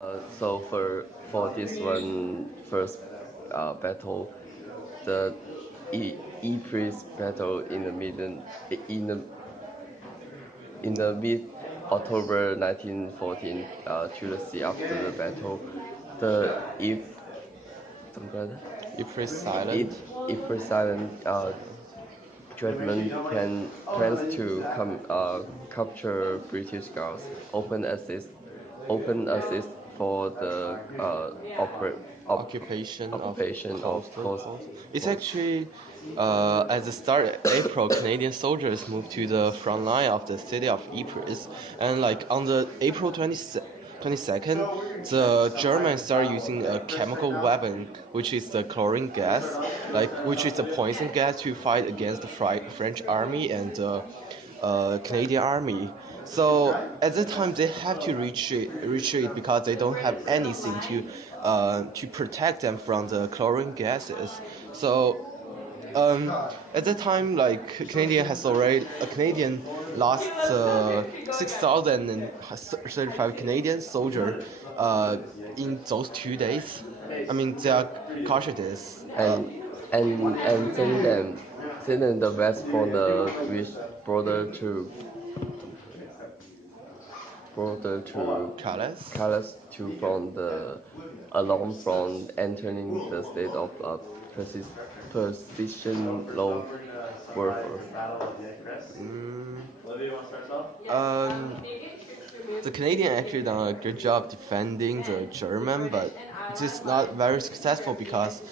So for this one first battle, the Ypres battle in the mid October 1914, to the sea after the battle, the if 怎么说来着 If it's if silent, Ypres silent German plans to capture British guards, open assist for the occupation of occupation of coast. It's coast. actually at the start of April, Canadian soldiers moved to the front line of the city of Ypres, and like on the April 22nd, the Germans started using a chemical weapon, which is the chlorine gas, which is a poison gas to fight against the French army and the Canadian army. So at that time they have to retreat because they don't have anything to protect them from the chlorine gases. So at that time, like a Canadian lost 6,035 Canadian soldiers in those 2 days. I mean, they are casualties. and and send them the West from the which border to Calais. Calais to from the alone from entering the state of precision low warfare. Mm, um, the Canadian actually done a good job defending the German, but it is not very successful because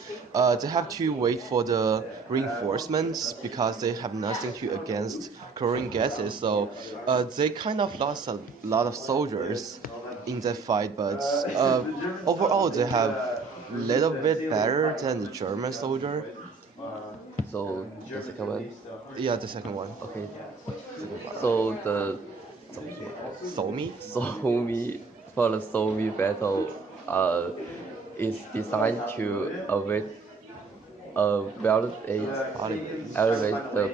they have to wait for the reinforcements because they have nothing to against chlorine gases. So they kind of lost a lot of soldiers in that fight, but overall they have little bit better than the German soldier. So the second one, Yeah, the second one. okay. So the 搜me. Somi for the Somi battle is designed to validate elevate the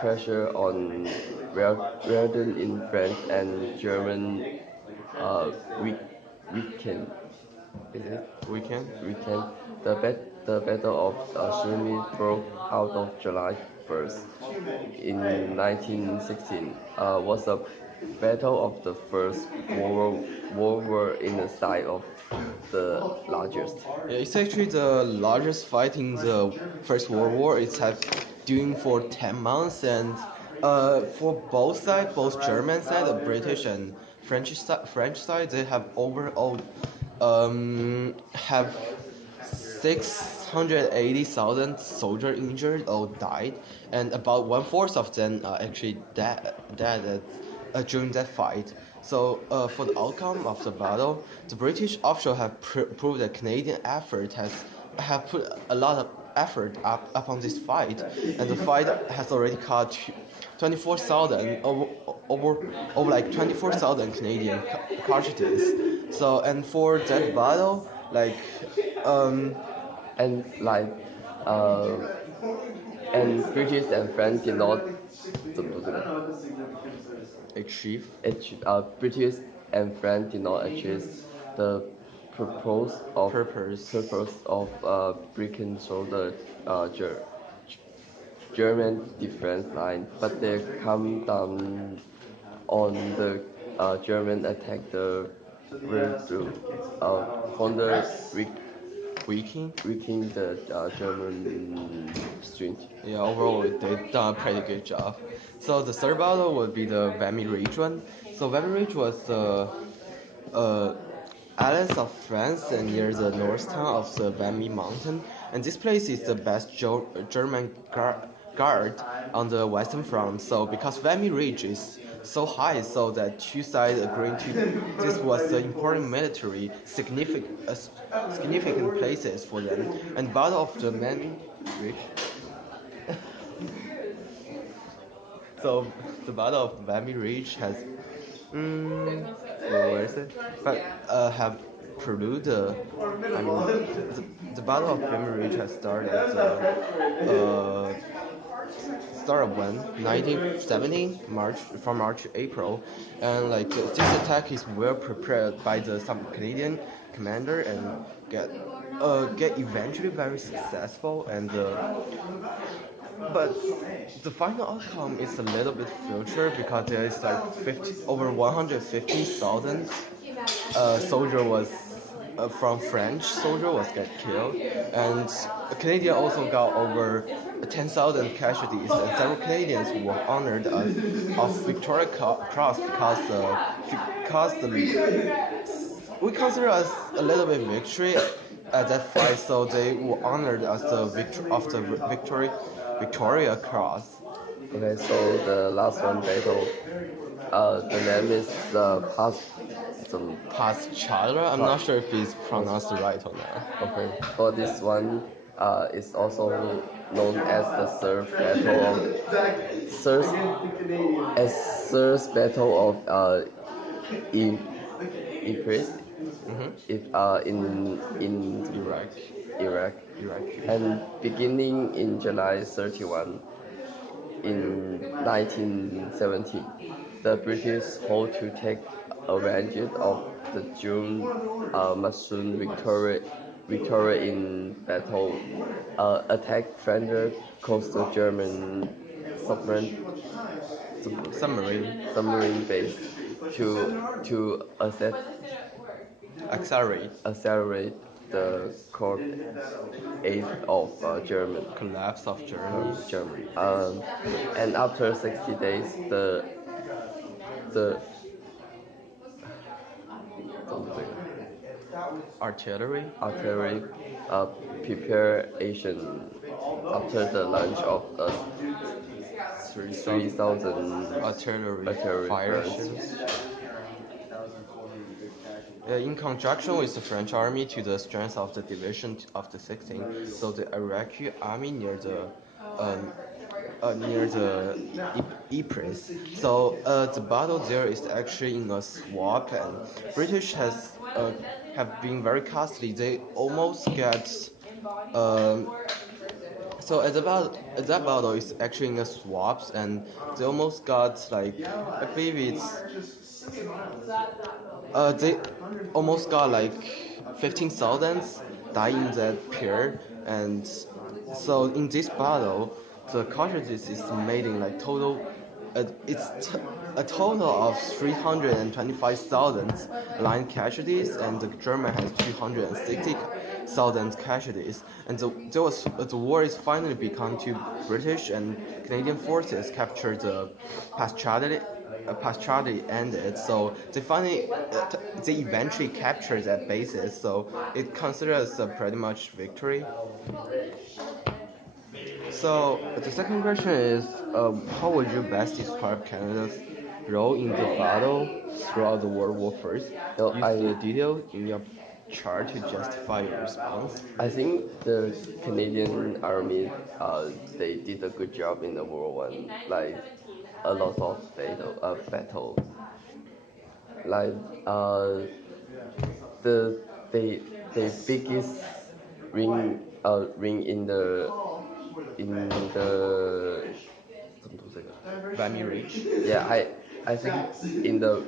pressure on Verdun in France and German uh, weak, weaken. Is it? Weekend. Weekend. The Battle of Sumi broke out of July 1st in 1916. Was a battle of the First World War in the site of the largest. Yeah, it's actually the largest fight in the First World War. It's have doing for 10 months, and for both sides, both German side, the British and French side, they have overall have 680,000 soldiers injured or died, and about one fourth of them are actually dead during that fight. So, for the outcome of the battle, the British officials have proved that Canadian effort have put a lot of effort upon this fight, and the fight has already caught 24,000 over like 24,000 Canadian casualties. So, and for that battle, like um, And like uh, and British and French did not 怎么说这个 achieve British and France did not achieve the purpose. purpose of breaking through the German defense line, but they come down on the German attack the Verdun, from the Weakening. weakening the German strength. Yeah, overall they done a pretty good job. So the third battle would be the Vimy Ridge one. So Vimy Ridge was the uh, islands of France and near the north town of the Vimy Mountain. And this place is the best German guard on the western front. So because Vimy Ridge is so high, so that two sides agreed to this was the important military significant places for them. And Battle of the Vimy Ridge. So the Battle of Vimy Ridge has, where is it? But have produced. I mean, the Battle of Vimy Ridge has started started when 1917 March to April, and this attack is well prepared by the some Canadian commander and get get eventually very successful but the final outcome is a little bit future because there is like 50, over 150,000 soldier was from French soldier was get killed, and Canadian also got over 10,000 casualties, and several Canadians were honored of Victoria Cross because we consider as a little bit victory at that fight, so they were honored as the Victoria Cross. Okay, so the last one battle, the name is some. Pas Chadra. I'm not sure if it's pronounced right or not. Okay, for this one, is also known as the Surf Battle of I- Ypres, if in Iraq. Iraq, Iraq. and beginning in July 31 in 1917, the British hoped to take advantage of the June monsoon victory in battle, attack French coastal German submarine Submarine. submarine base to Accelerate. accelerate the court aid of German. Collapse of Germany. Germany. And after 60 days, the Artillery. artillery preparation after the launch of 3,000 Artillery fire burns. ships. In conjunction with the French army to the strength of the division of the 16th, so the Iraqi army near the Ypres. So the battle there is actually in a swamp, and British have been very costly. They almost get um, so at that battle is actually in the swaps, and they almost got like I believe they almost got like 15,000 died in that period, and so in this battle, the casualties is made in like total. A total of 325,000 line casualties, and the German has 260,000 casualties. And the war is finally become to British and Canadian forces captured the Paschality ended, so they eventually captured that basis, so it considered as a pretty much victory. So the second question is, how would you best describe Canada's role in the battle throughout the World War First? No, Use the detail in your chart to justify your response. I think the Canadian Army, they did a good job in the World War One. Like a lot of battle. Like the they biggest ring in the 怎么读这个 Vimy Ridge. Yeah, I think in the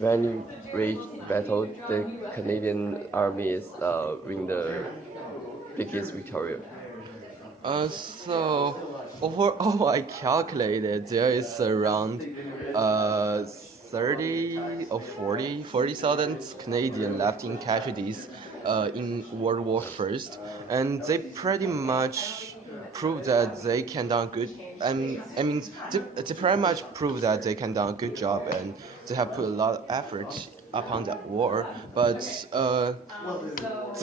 Valley Ridge battle, the Canadian army is win the biggest victory. So overall, I calculated there is around 30 or 40,000 Canadian left in casualties in World War First, and they pretty much proved that they can do a good. I mean, they pretty much proved that they can do a good job, and they have put a lot of effort upon that war. But the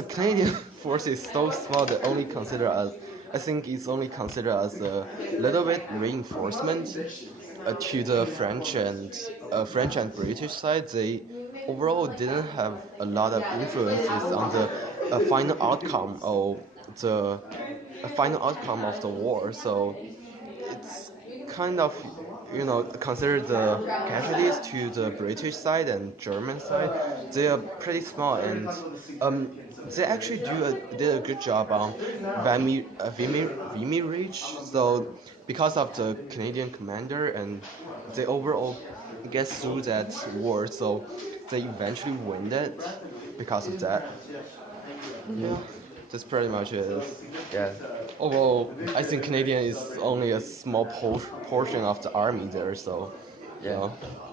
Canadian force is so small that only consider as I think it's only considered as a little bit reinforcement to the French and British side. They overall didn't have a lot of influences on the final outcome of the war. So it's kind of consider the casualties to the British side and German side, they are pretty small, and they actually did a good job on Vimy Ridge. So because of the Canadian commander, and they overall get through that war, so they eventually win it because of that. Yeah, that's pretty much it. Yeah. Although I think Canadian is only a small portion of the army there, so Yeah. yeah.